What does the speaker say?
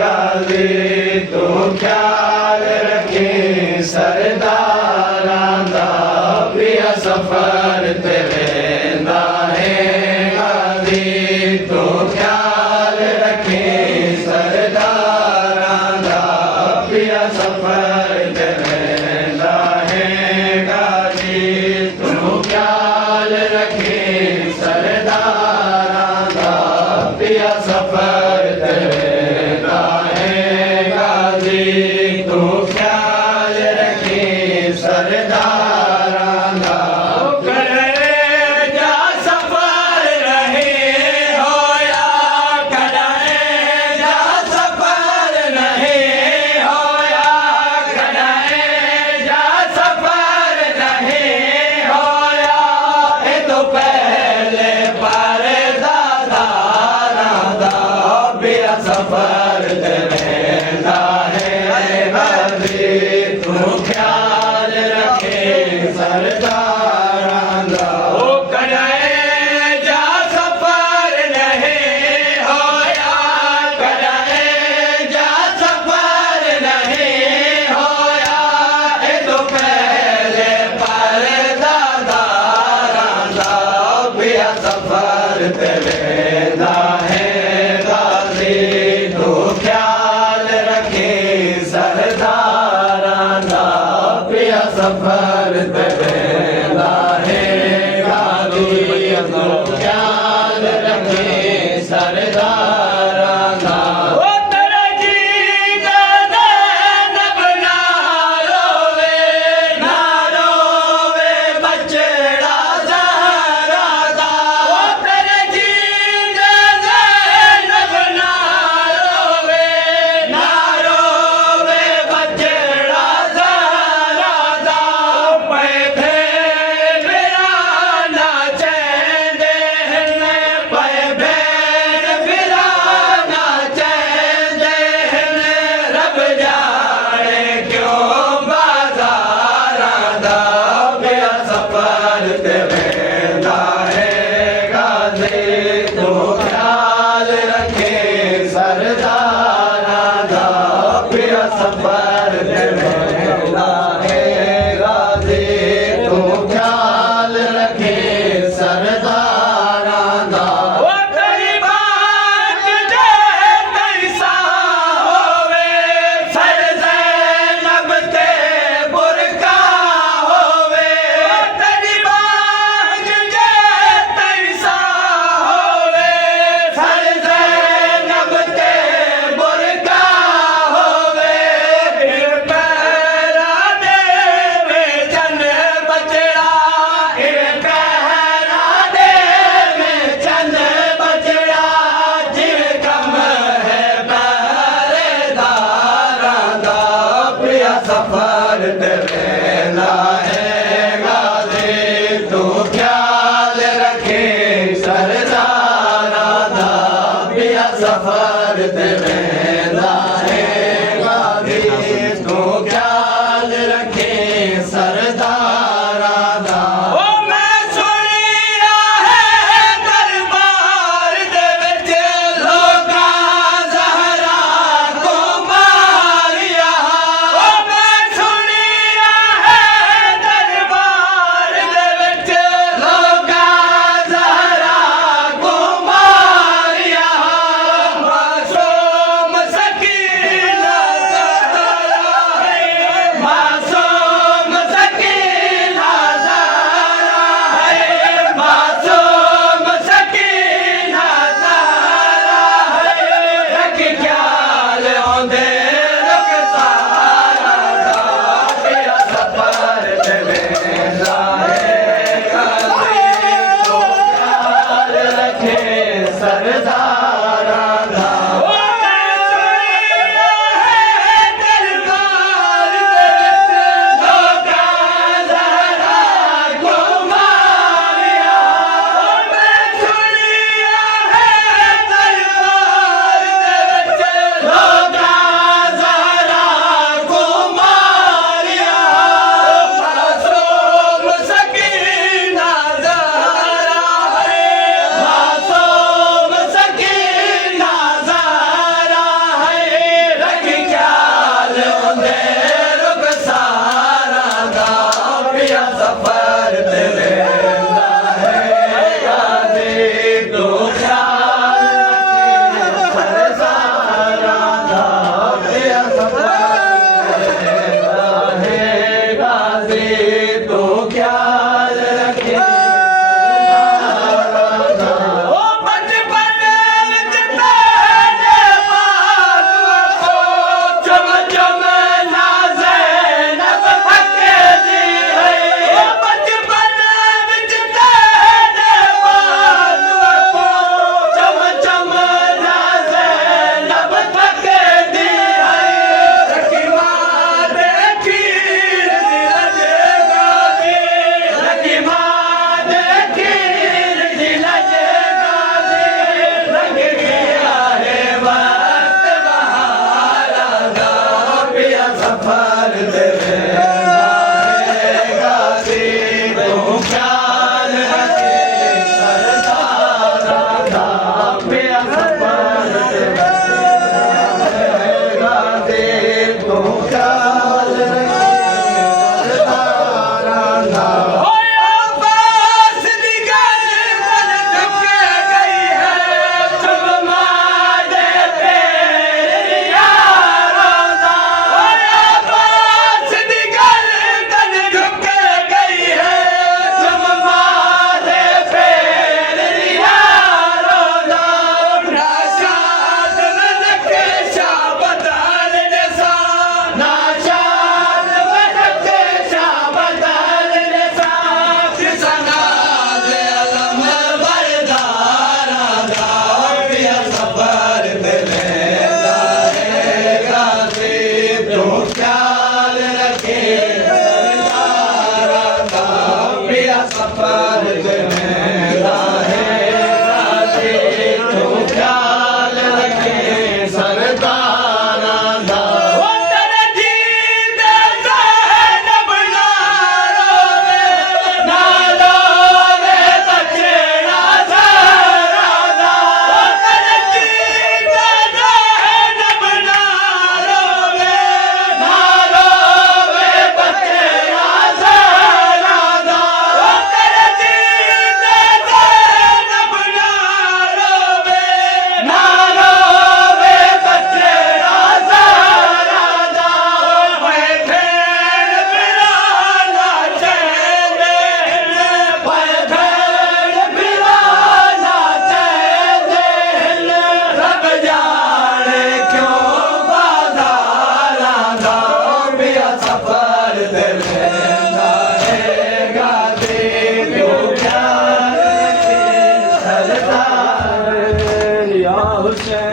गाजी तू ख्याल रखे सरदारां दा पिया सफर ते वेंदा है गाजी तू ख्याल रखे सरदारां दा पिया सफर ते वेंदा है गाजी तू ख्याल रखे सरदारां दा पिया सफर ते वेंदा है गाजी तू ख्याल रखे सरदारां दा करे जा सफर रहे होया करे जा सफर रहे होया करे जा सफर रहे होया ए तो पहले पर दादारां दा पिया सफर ते वेंदा है गाजी तू ख्याल रखे सरदारां दा करे जा सफर रहे होया करे जा सफर रहे होया ए तो पहले पर दादारां दा पिया सफर ते वेंदा है गाजी तू ख्याल रखे सरदारां दा पिया सफर ते वेंदा है गाजी तू ख्याल रखे सरदारां दा ओ तेरा जी ज़ैनब ना रोवे बचड़ा ज़हरा दा ओ तेरे जी ज़ैनब ना रोवे बचड़ा ज़हरा दा पे भेड़ बिराना चैंदे ने पे भेड़ बिराना चैंदे ने रब जाने क्यों बाज़ारां दा पिया सफर ते वेंदा है गाजी तू ख्याल रखे सरदारां दा पिया सफर ते वेंदा है गाजी तू ख्याल रखे सरदारां दा ओ तेरी बात जे कैसा होवे सर ज़ैनब ते बुरका होवे ओ तेरी बात जे कैसा होवे सर ज़ैनब ते बुरका होवे फिर पहरा देवे चन बचड़ा फिर पहरा देवे चन बचड़ा जिव कम है पहरेदारां दा पिया सफर ते वेंदा है गाजी तू ख्याल रखे सरदारां दा पिया सफर ते वेंदा है गाजी तू ख्याल रखे सरदारां दा ओ मैं सुनिया है दरबार दे विच लोकां ज़हरा को मारिया ओ मैं सुनिया है दरबार दे विच लोकां ज़हरा को मारिया मासूम सकीना ਹੁਸੈਨ